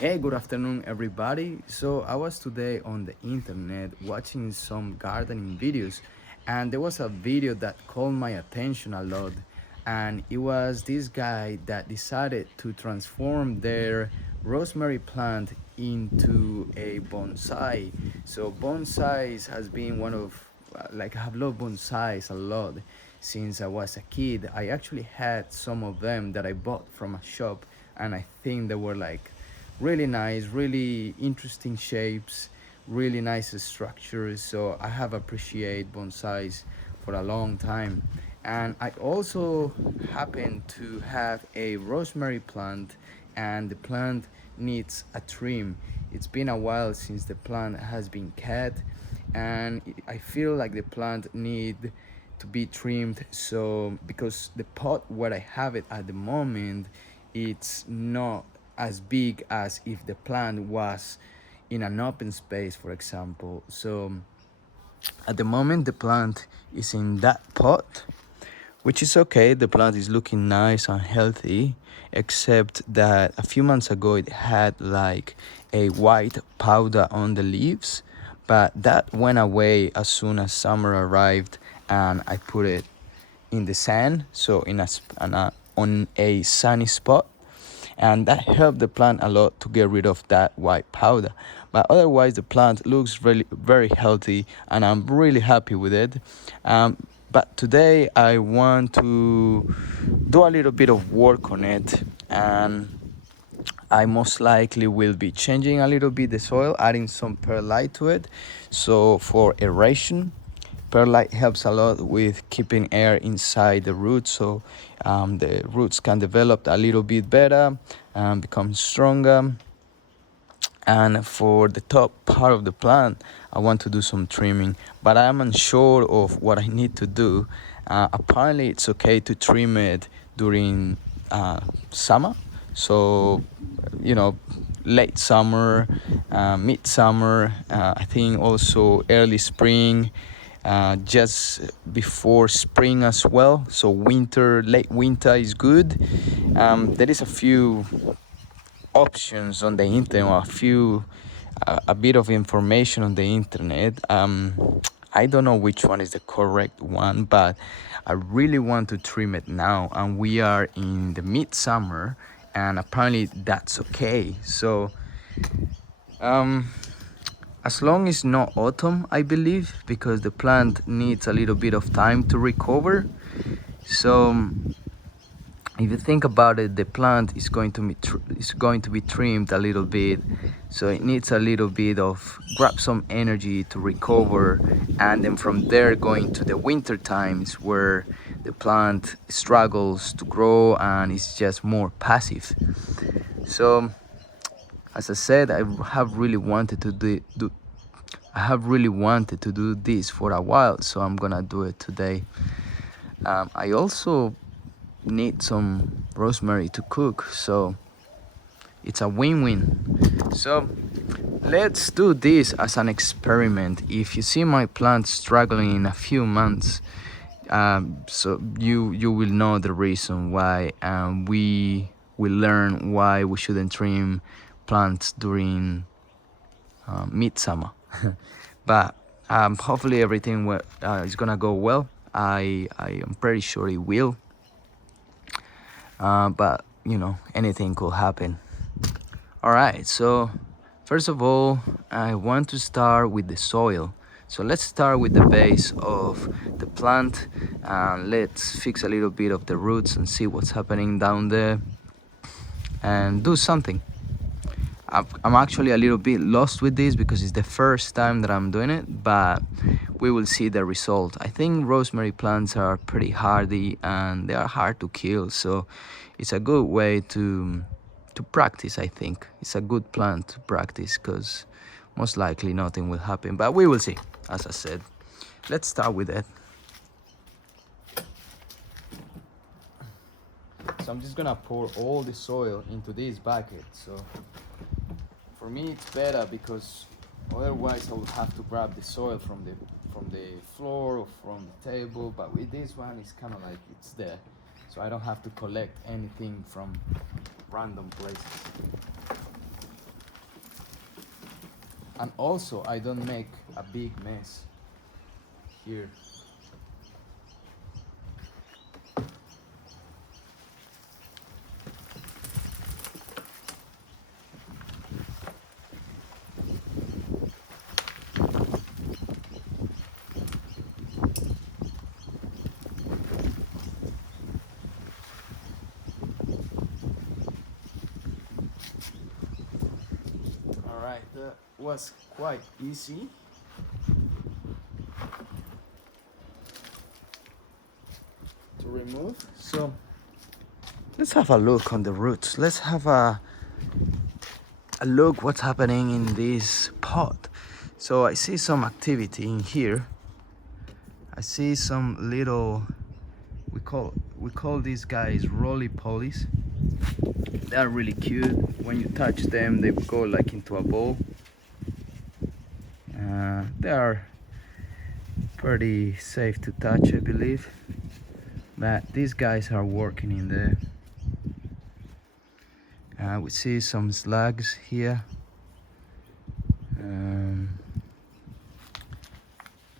Hey, good afternoon, everybody. So, I was today on the internet watching some gardening videos, and there was a video that called my attention a lot. And it was this guy that decided to transform their rosemary plant into a bonsai. So, bonsais has been one of like I have loved bonsais a lot since I was a kid. I actually had some of them that I bought from a shop, and I think they were like really nice, really interesting shapes, really nice structures. So I have appreciated bonsais for a long time. And I also happen to have a rosemary plant, and the plant needs a trim. It's been a while since the plant has been cut, and I feel like the plant need to be trimmed. So because the pot where I have it at the moment, it's not as big as if the plant was in an open space, for example. So at the moment the plant is in that pot, which is okay. The plant is looking nice and healthy, except that a few months ago it had like a white powder on the leaves, but that went away as soon as summer arrived and I put it in the sand, so on a sunny spot, and that helped the plant a lot to get rid of that white powder. But otherwise the plant looks really very healthy and I'm really happy with it. But today I want to do a little bit of work on it, and I most likely will be changing a little bit the soil, adding some perlite to it. So for aeration, perlite helps a lot with keeping air inside the roots, so the roots can develop a little bit better and become stronger. And for the top part of the plant, I want to do some trimming, but I am unsure of what I need to do. Apparently it's okay to trim it during summer, so you know, late summer, midsummer, I think also early spring, just before spring as well. So winter, late winter is good. There is a few options on the internet, or a bit of information on the internet. I don't know which one is the correct one, but I really want to trim it now, and we are in the midsummer, and apparently that's okay. So as long as not autumn, I believe, because the plant needs a little bit of time to recover. So if you think about it, the plant is going to be trimmed a little bit, so it needs a little bit of grab some energy to recover, and then from there going to the winter times where the plant struggles to grow and it's just more passive. So as I said, have really wanted to I have really wanted to do this for a while, so I'm gonna do it today. I also need some rosemary to cook, so it's a win-win. So let's do this as an experiment. If you see my plant struggling in a few months, so you will know the reason why, and we will learn why we shouldn't trim plants during midsummer. But hopefully everything is gonna go well. I am pretty sure it will. But you know, anything could happen. All right, so first of all, I want to start with the soil. So let's start with the base of the plant, and let's fix a little bit of the roots and see what's happening down there and do something. I'm actually a little bit lost with this because it's the first time that I'm doing it, but we will see the result. I think rosemary plants are pretty hardy and they are hard to kill, so it's a good way to practice. I think it's a good plant to practice because most likely nothing will happen, but we will see. As I said, let's start with it. So I'm just gonna pour all the soil into this bucket. So for me it's better because otherwise I would have to grab the soil from the floor or from the table, but with this one it's kind of like it's there, so I don't have to collect anything from random places. and also I don't make a big mess here. All right, that was quite easy. To remove. So let's have a look on the roots. Let's have a look what's happening in this pot. So I see some activity in here. I see some little, we call these guys roly polies. They are really cute. When you touch them, they go like into a bowl. They are pretty safe to touch, I believe. But these guys are working in there. We see some slugs here.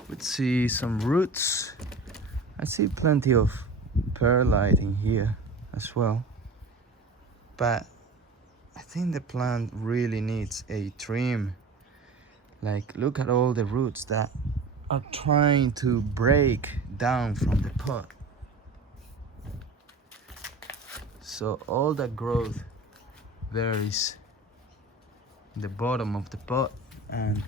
We see some roots. I see plenty of perlite in here as well. But I think the plant really needs a trim. Like, look at all the roots that are trying to break down from the pot. So all that growth there is in the bottom of the pot, and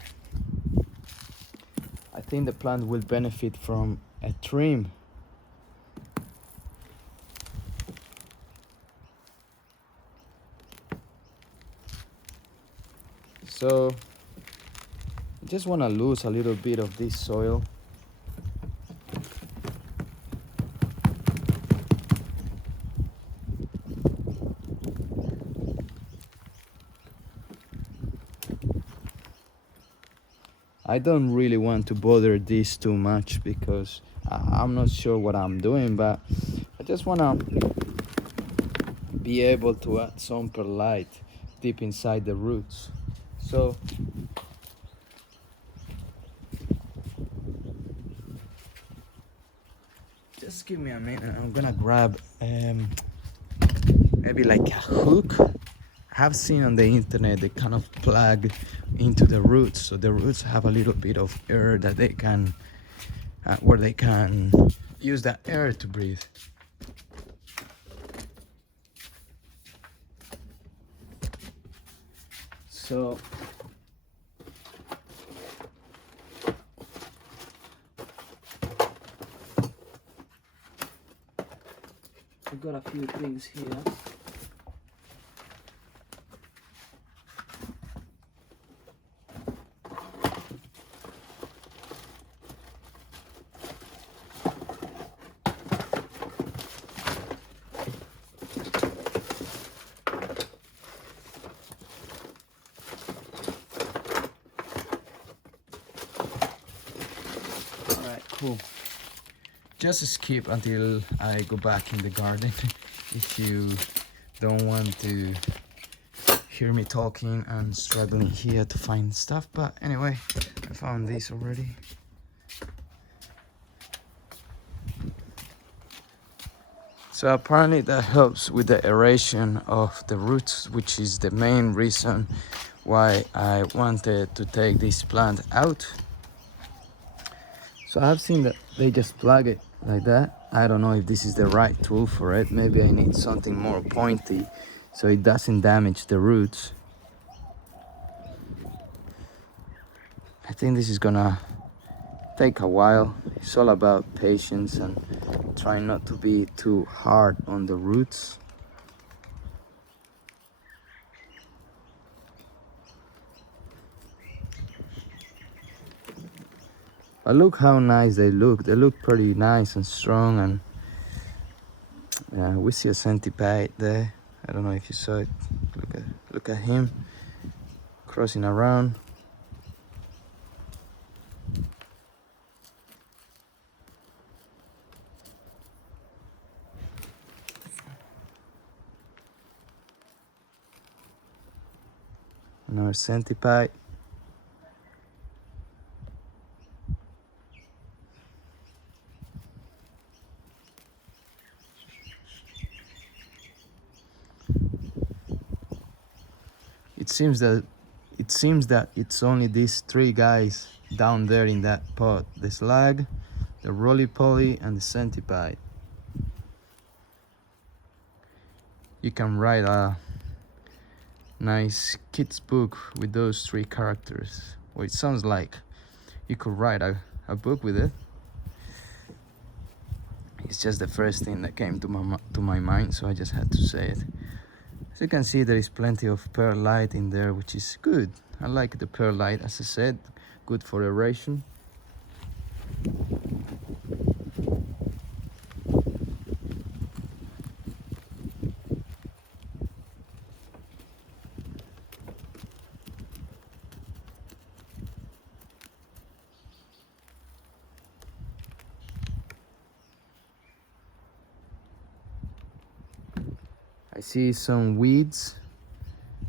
I think the plant will benefit from a trim. So I just want to lose a little bit of this soil. I don't really want to bother this too much because I'm not sure what I'm doing, but I just want to be able to add some perlite deep inside the roots. So just give me a minute. I'm gonna grab maybe like a hook. I have seen on the internet they kind of plug into the roots, so the roots have a little bit of air that they can where they can use that air to breathe. So we got a few things here. Alright, cool. Just skip until I go back in the garden if you don't want to hear me talking and struggling here to find stuff. But anyway, I found this already. So apparently that helps with the aeration of the roots, which is the main reason why I wanted to take this plant out. So I've seen that they just plug it like that. I don't know if this is the right tool for it. Maybe I need something more pointy so it doesn't damage the roots. I think this is gonna take a while. It's all about patience and trying not to be too hard on the roots. But look how nice they look. They look pretty nice and strong, and we see a centipede there. I don't know if you saw it. Look at him crossing around. Another centipede. It seems that it's only these three guys down there in that pot: the slug, the roly-poly, and the centipede. You can write a nice kids book with those three characters. Well, it sounds like you could write a book with it. It's just the first thing that came to my mind, so I just had to say it. As you can see, there is plenty of perlite in there, which is good. I like the perlite, as I said, good for aeration. I see some weeds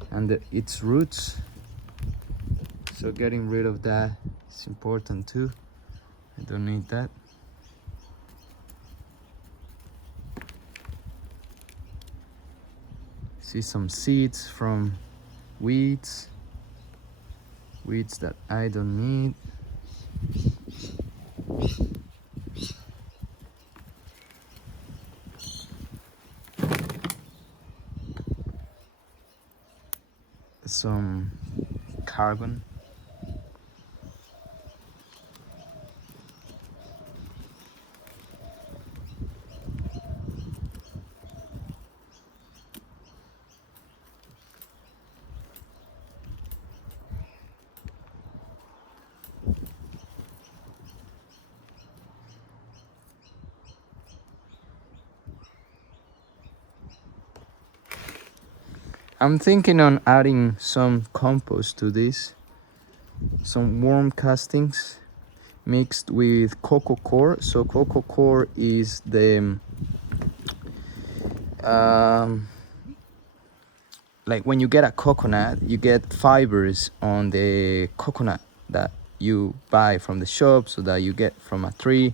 and its roots, so getting rid of that is important too. I don't need that. See some seeds from weeds that I don't need. Some carbon. I'm thinking on adding some compost to this, some worm castings mixed with coco coir. So coco coir is the like when you get a coconut, you get fibers on the coconut that you buy from the shop, so that you get from a tree.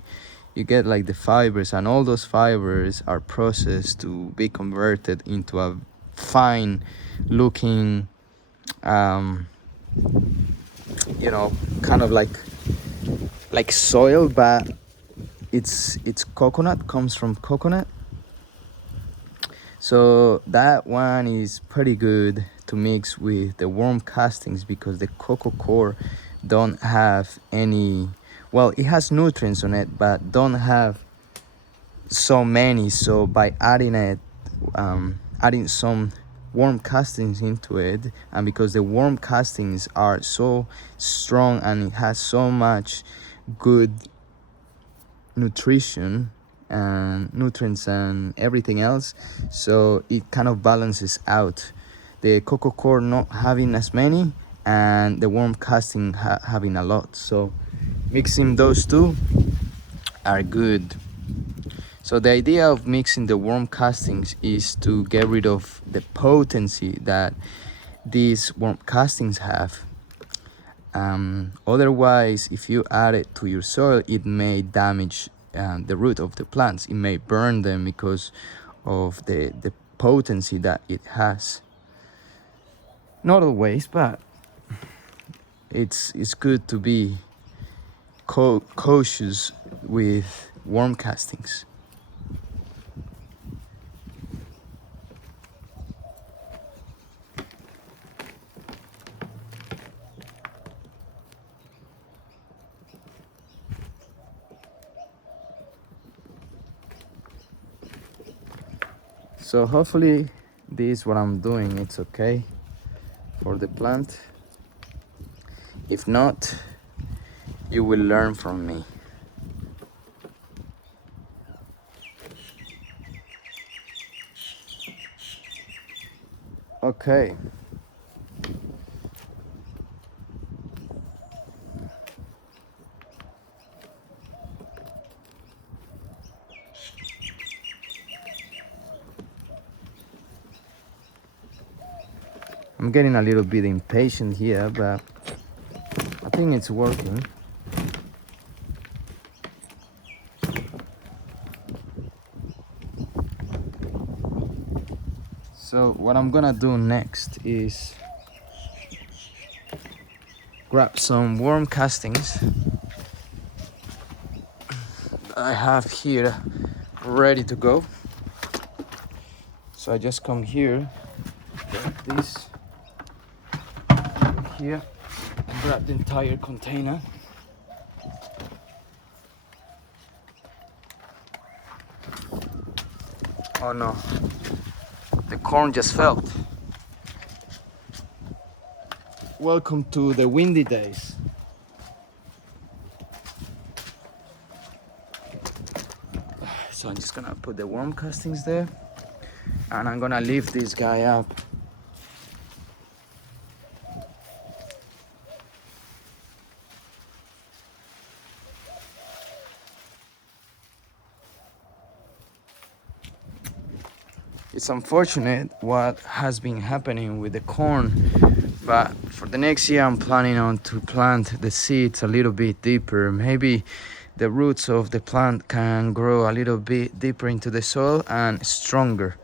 You get like the fibers, and all those fibers are processed to be converted into a fine looking you know, kind of like soil, but it's coconut, comes from coconut. So that one is pretty good to mix with the worm castings, because the coco coir don't have any, well, it has nutrients on it, but don't have so many. So by adding it, adding some worm castings into it, and because the worm castings are so strong and it has so much good nutrition and nutrients and everything else, so it kind of balances out the coco coir not having as many and the worm casting having a lot. So mixing those two are good. So the idea of mixing the worm castings is to get rid of the potency that these worm castings have. Otherwise, if you add it to your soil, it may damage the root of the plants. It may burn them because of the potency that it has. Not always, but it's good to be cautious with worm castings. So hopefully this what I'm doing, it's okay for the plant. If not, you will learn from me. Okay. I'm getting a little bit impatient here, but I think it's working. So what I'm gonna do next is grab some worm castings I have here ready to go. So I just come here, grab this here, and grab the entire container. Oh no, the corn just fell. Welcome to the windy days. So I'm just gonna put the worm castings there, and I'm gonna lift this guy up. It's unfortunate what has been happening with the corn, but for the next year I'm planning on to plant the seeds a little bit deeper. Maybe the roots of the plant can grow a little bit deeper into the soil and stronger.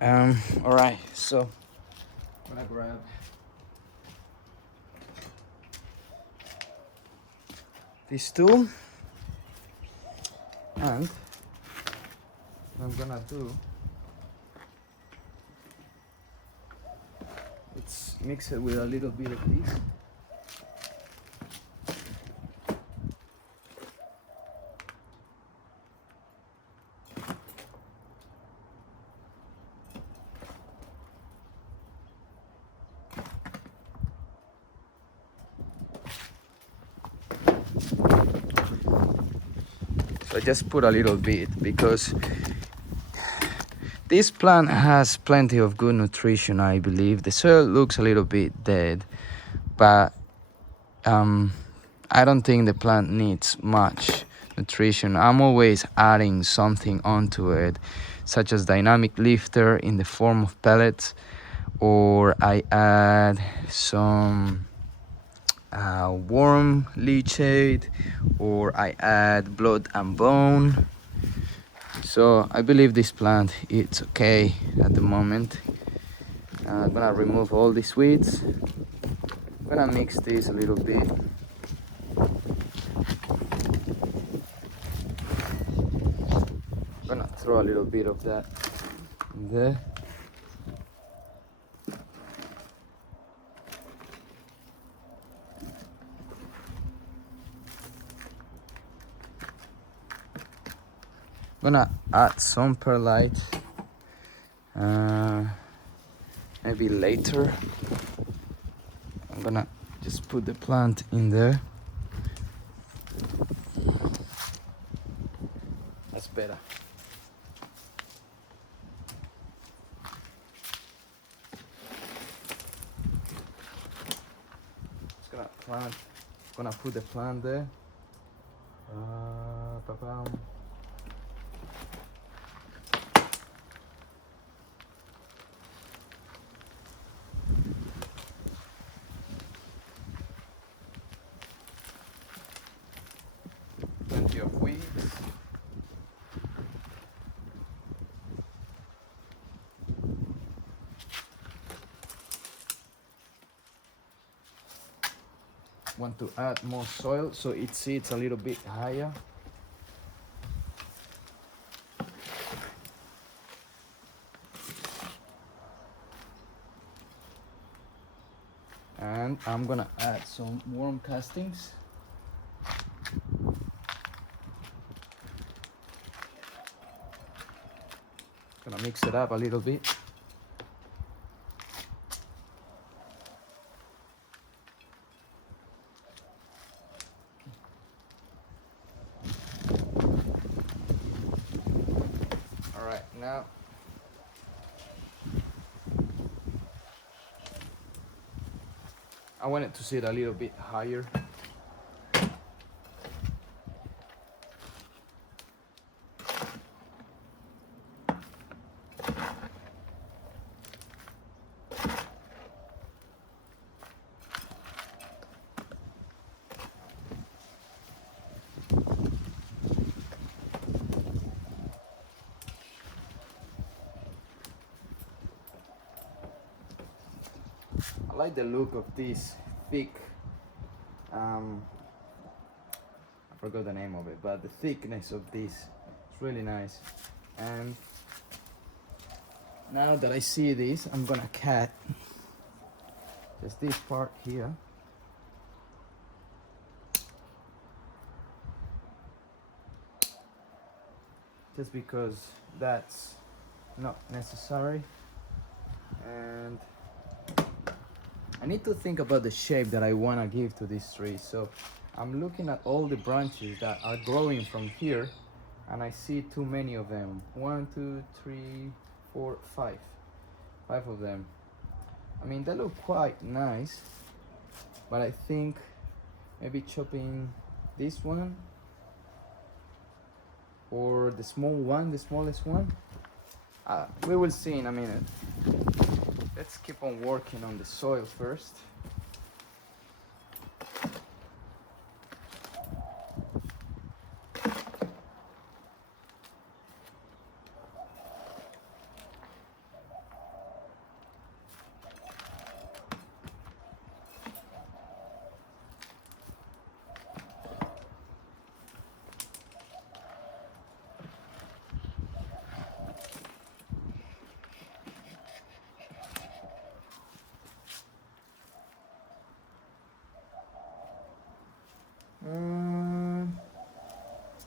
All right, so I'm gonna grab this tool, and what I'm gonna do, it's mix it with a little bit of this. So I just put a little bit because this plant has plenty of good nutrition, I believe. The soil looks a little bit dead, but I don't think the plant needs much nutrition. I'm always adding something onto it, such as dynamic lifter in the form of pellets, or I add some worm leachate, or I add blood and bone. So I believe this plant it's okay at the moment. I'm gonna remove all these weeds. I'm gonna mix this a little bit. I'm gonna throw a little bit of that in there. I'm gonna add some perlite, maybe later. I'm gonna just put the plant in there. That's better. Gonna put the plant there. Ba-bam. Plenty of weeds. Want to add more soil so it sits a little bit higher. And I'm gonna add some worm castings. Gonna mix it up a little bit. All right, now I want it to sit a little bit higher. I like the look of this thick, um, I forgot the name of it, but the thickness of this is really nice. And now that I see this, I'm gonna cut just this part here. Just because that's not necessary. And I need to think about the shape that I want to give to this tree. So I'm looking at all the branches that are growing from here, and I see too many of them. 1, 2, 3, 4, 5. 5 of them. I mean, they look quite nice, but I think maybe chopping this one or the small one, the smallest one. We will see in a minute. Let's keep on working on the soil first.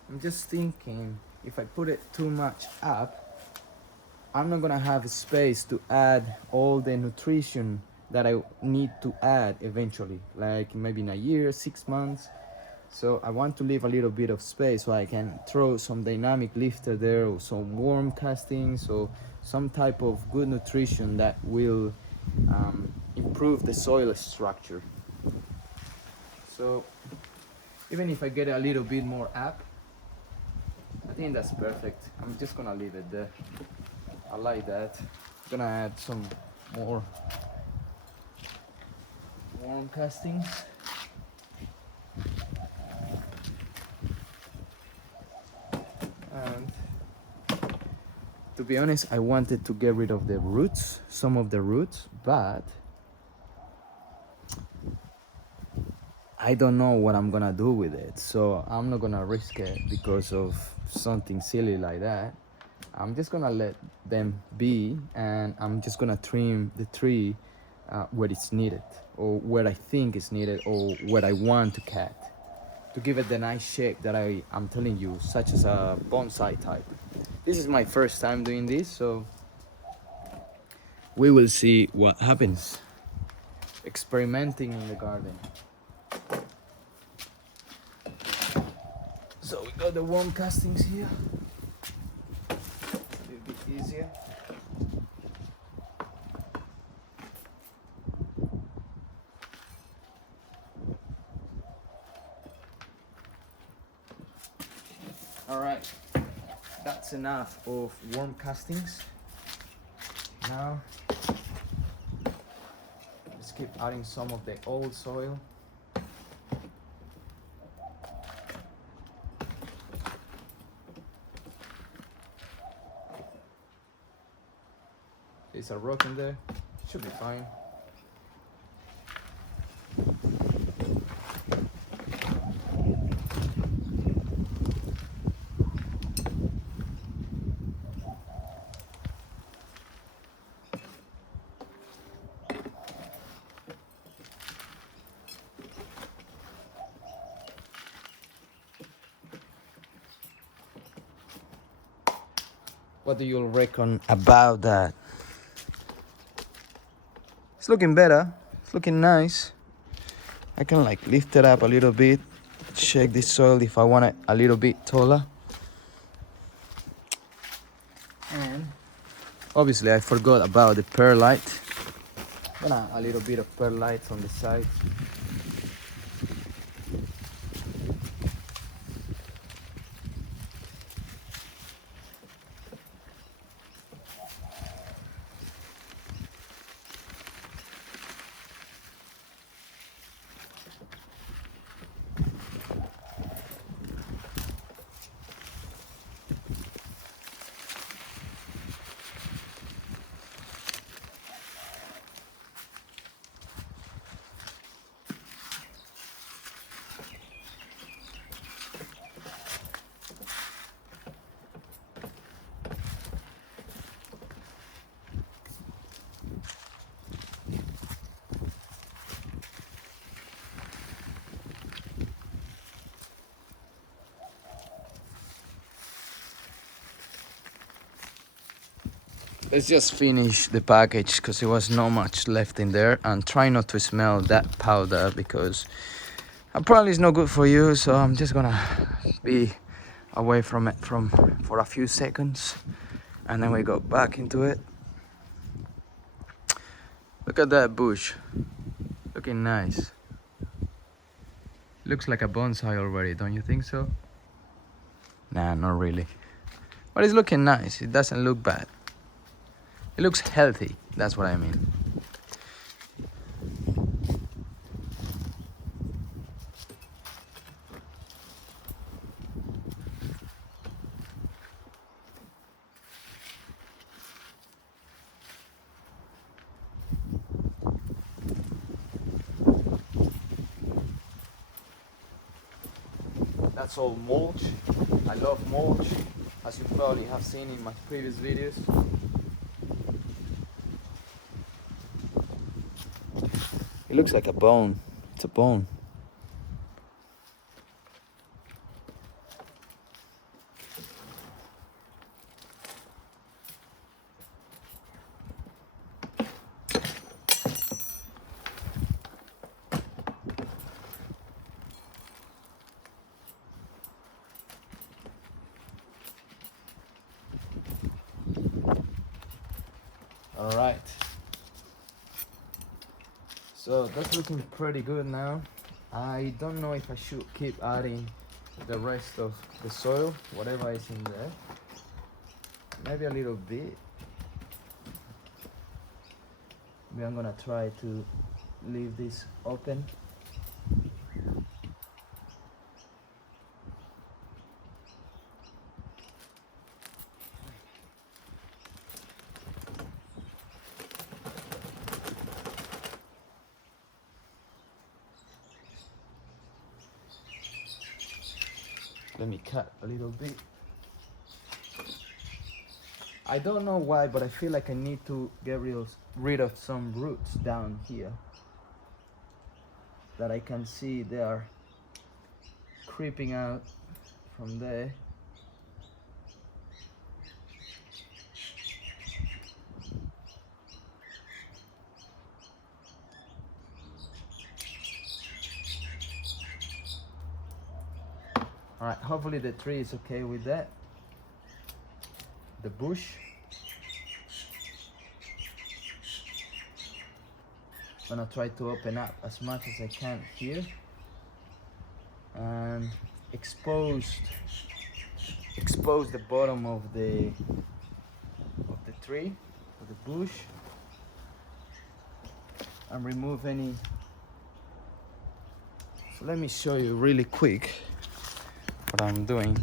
I'm just thinking, if I put it too much up, I'm not gonna have space to add all the nutrition that I need to add eventually, like maybe in a year, 6 months. So I want to leave a little bit of space so I can throw some dynamic lifter there, or some worm castings, or some type of good nutrition that will improve the soil structure. So even if I get a little bit more up, I think that's perfect. I'm just gonna leave it there. I like that. I'm gonna add some more worm castings. And to be honest, I wanted to get rid of the roots, some of the roots, but I don't know what I'm gonna do with it. So I'm not gonna risk it because of something silly like that. I'm just gonna let them be, and I'm just gonna trim the tree where it's needed, or where I think it's needed, or where I want to cut, to give it the nice shape that I'm telling you, such as a bonsai type. This is my first time doing this, so we will see what happens. Experimenting in the garden. So we got the worm castings here. A little bit easier. All right, that's enough of worm castings. Now let's keep adding some of the old soil. There's a rock in there, should be fine. What do you reckon about that? It's looking better. It's looking nice. I can like lift it up a little bit, shake this soil if I want it a little bit taller. And obviously I forgot about the perlite. Gonna add a little bit of perlite on the side. let's just finish the package because there was not much left in there, and try not to smell that powder because probably it's not good for you. So I'm just gonna be away from it for a few seconds, and then we go back into it. Look at that bush, looking nice. Looks like a bonsai already, don't you think so? Nah, not really, but it's looking nice. It doesn't look bad. It looks healthy, that's what I mean. That's all mulch. I love mulch, as you probably have seen in my previous videos. It looks like a bone. It's a bone. All right. So that's looking pretty good now. I don't know if I should keep adding the rest of the soil, whatever is in there. Maybe a little bit. Maybe I'm gonna try to leave this open. Let me cut a little bit. I don't know why, but I feel like I need to get rid of some roots down here that I can see they are creeping out from there. All right, hopefully the tree is okay with that. The bush. I'm gonna try to open up as much as I can here and expose the bottom of the tree, of the bush, and remove any. So let me show you really quick what I'm doing.